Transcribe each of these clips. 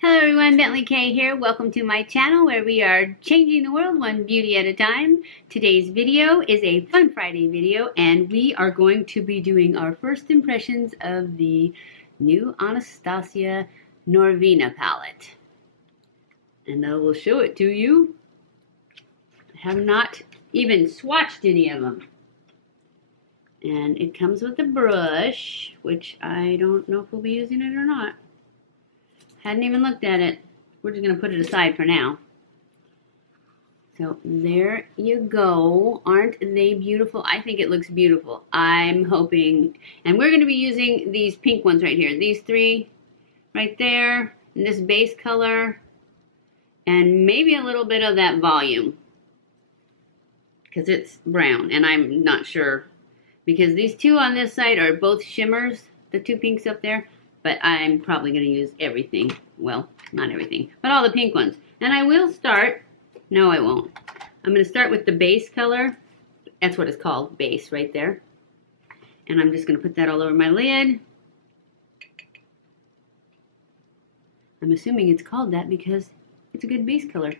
Hello everyone, BentlyK here. Welcome to my channel where we are changing the world one beauty at a time. Today's video is a Fun Friday video and we are going to be doing our first impressions of the new Anastasia Norvina palette. And I will show it to you. I have not even swatched any of them. And it comes with a brush, which I don't know if we'll be using it or not. Hadn't even looked at it. We're just going to put it aside for now. So there you go. Aren't they beautiful? I think it looks beautiful. I'm hoping, and we're going to be using these pink ones right here. These three right there, and this base color, and maybe a little bit of that volume. Because it's brown, and I'm not sure. Because these two on this side are both shimmers, the two pinks up there. But I'm probably going to use everything. Well, not everything, but all the pink ones. And I will start, no I won't. I'm going to start with the base color. That's what it's called, base, right there. And I'm just going to put that all over my lid. I'm assuming it's called that because it's a good base color.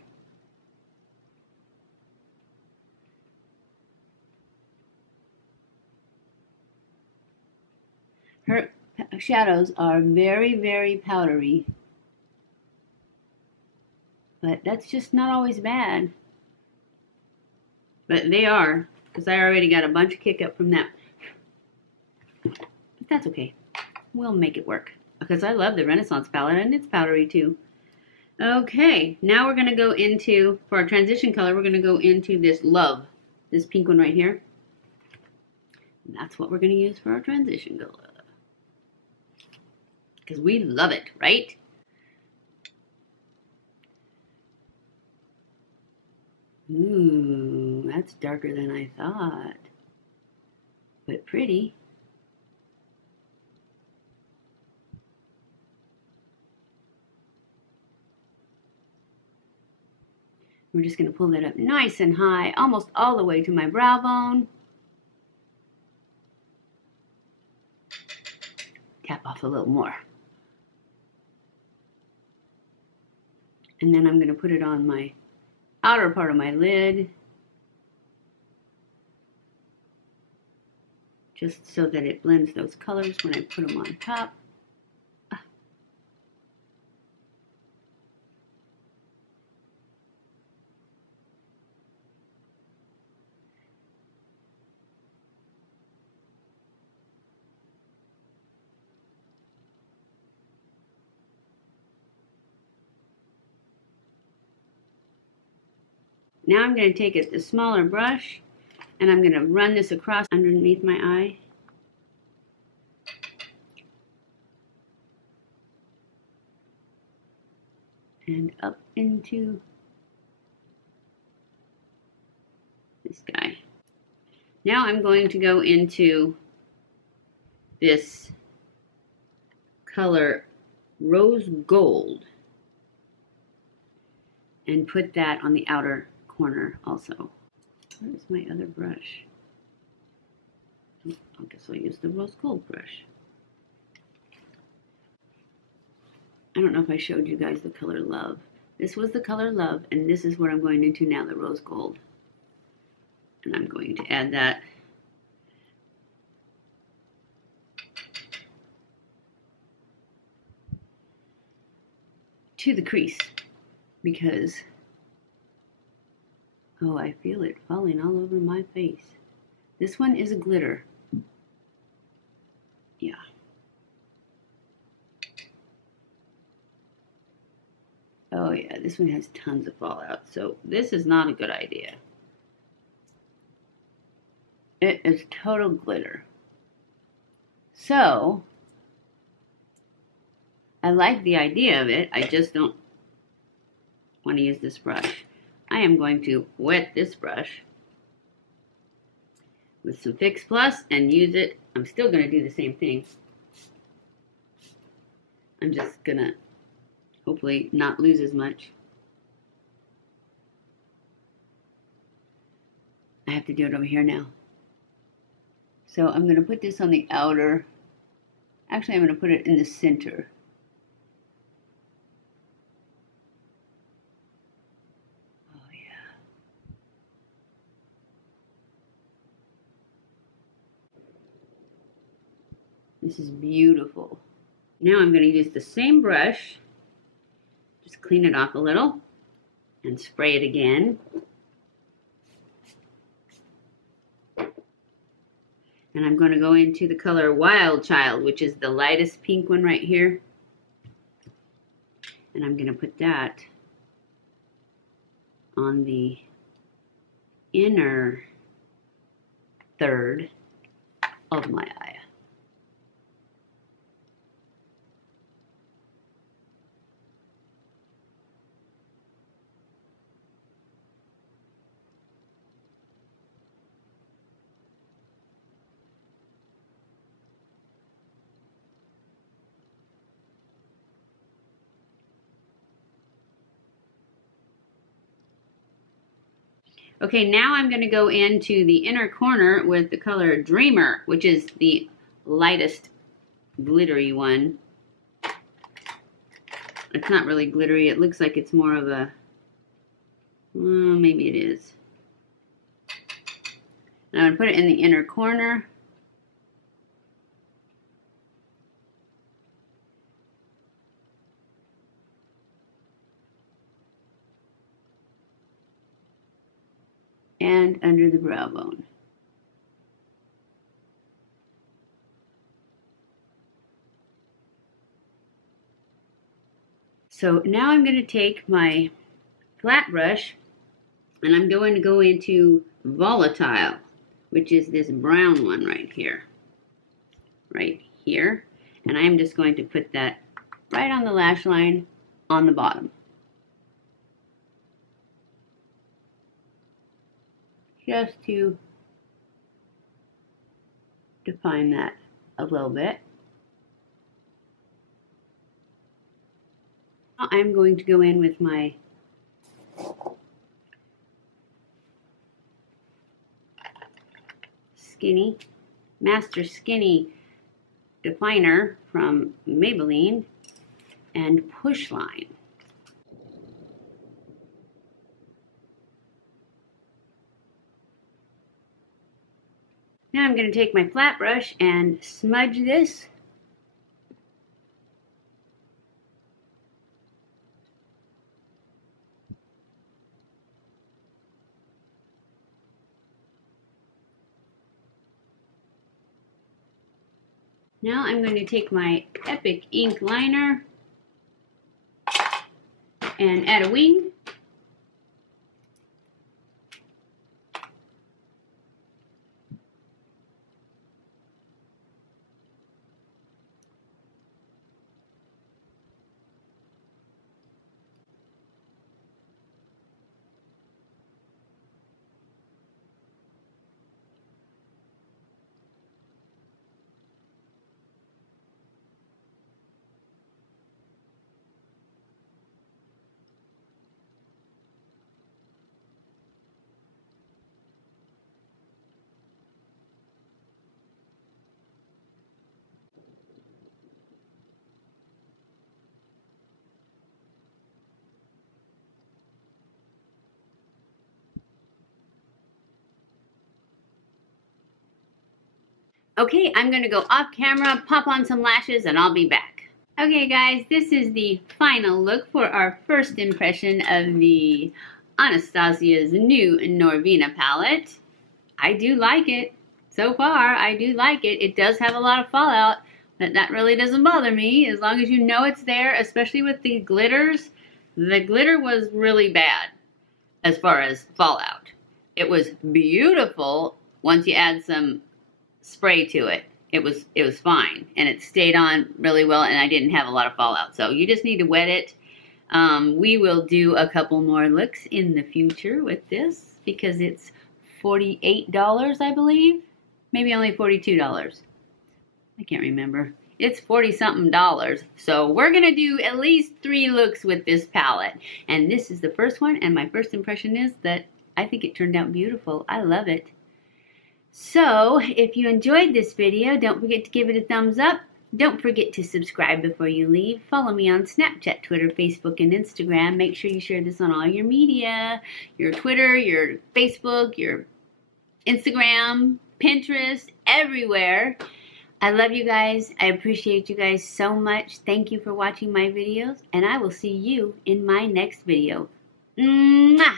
Her shadows are very, very powdery. But that's just not always bad. But they are, because I already got a bunch of kick up from that. But that's okay. We'll make it work. Because I love the Renaissance palette, and it's powdery too. Okay, now we're going to go into, for our transition color, we're going to go into this Love. This pink one right here. And that's what we're going to use for our transition color. Because we love it, right? Ooh, that's darker than I thought. But pretty. We're just going to pull that up nice and high, almost all the way to my brow bone. Tap off a little more. And then I'm going to put it on my outer part of my lid, just so that it blends those colors when I put them on top. Now I'm going to take a smaller brush and I'm going to run this across underneath my eye. And up into this guy. Now I'm going to go into this color Rose Gold and put that on the outer corner also. Where's my other brush? I guess I'll use the Rose Gold brush. I don't know if I showed you guys the color Love. This was the color Love, and this is what I'm going into now, the Rose Gold. And I'm going to add that to the crease because oh, I feel it falling all over my face. This one is a glitter. Yeah. Oh yeah, this one has tons of fallout. So this is not a good idea. It is total glitter. So, I like the idea of it. I just don't want to use this brush. I am going to wet this brush with some Fix Plus and use it. I'm still going to do the same thing. I'm just going to hopefully not lose as much. I have to do it over here now. So I'm going to put this on the outer. Actually, I'm going to put it in the center. This is beautiful. Now I'm going to use the same brush, just clean it off a little, and spray it again. And I'm going to go into the color Wild Child, which is the lightest pink one right here. And I'm going to put that on the inner third of my eye. Okay, now I'm going to go into the inner corner with the color Dreamer, which is the lightest glittery one. It's not really glittery. It looks like it's more of a, maybe it is. And I'm going to put it in the inner corner. And under the brow bone. So now I'm going to take my flat brush and I'm going to go into Volatile, which is this brown one right here. Right here. And I am just going to put that right on the lash line on the bottom. Just to define that a little bit. Now I'm going to go in with my Master Skinny definer from Maybelline and Push Line. Now I'm going to take my flat brush and smudge this. Now I'm going to take my Epic ink liner and add a wing. Okay, I'm going to go off camera, pop on some lashes, and I'll be back. Okay guys, this is the final look for our first impression of the Anastasia's new Norvina palette. I do like it. So far, I do like it. It does have a lot of fallout, but that really doesn't bother me as long as you know it's there, especially with the glitters. The glitter was really bad as far as fallout. It was beautiful once you add some spray to it. It was fine, and it stayed on really well, and I didn't have a lot of fallout. So you just need to wet it. We will do a couple more looks in the future with this because it's $48, I believe. Maybe only $42. I can't remember. It's 40-something dollars. So we're going to do at least 3 looks with this palette. And this is the first one, and my first impression is that I think it turned out beautiful. I love it. So, if you enjoyed this video, don't forget to give it a thumbs up. Don't forget to subscribe before you leave. Follow me on Snapchat, Twitter, Facebook, and Instagram. Make sure you share this on all your media, your Twitter, your Facebook, your Instagram, Pinterest, everywhere. I love you guys. I appreciate you guys so much. Thank you for watching my videos, and I will see you in my next video. Mwah!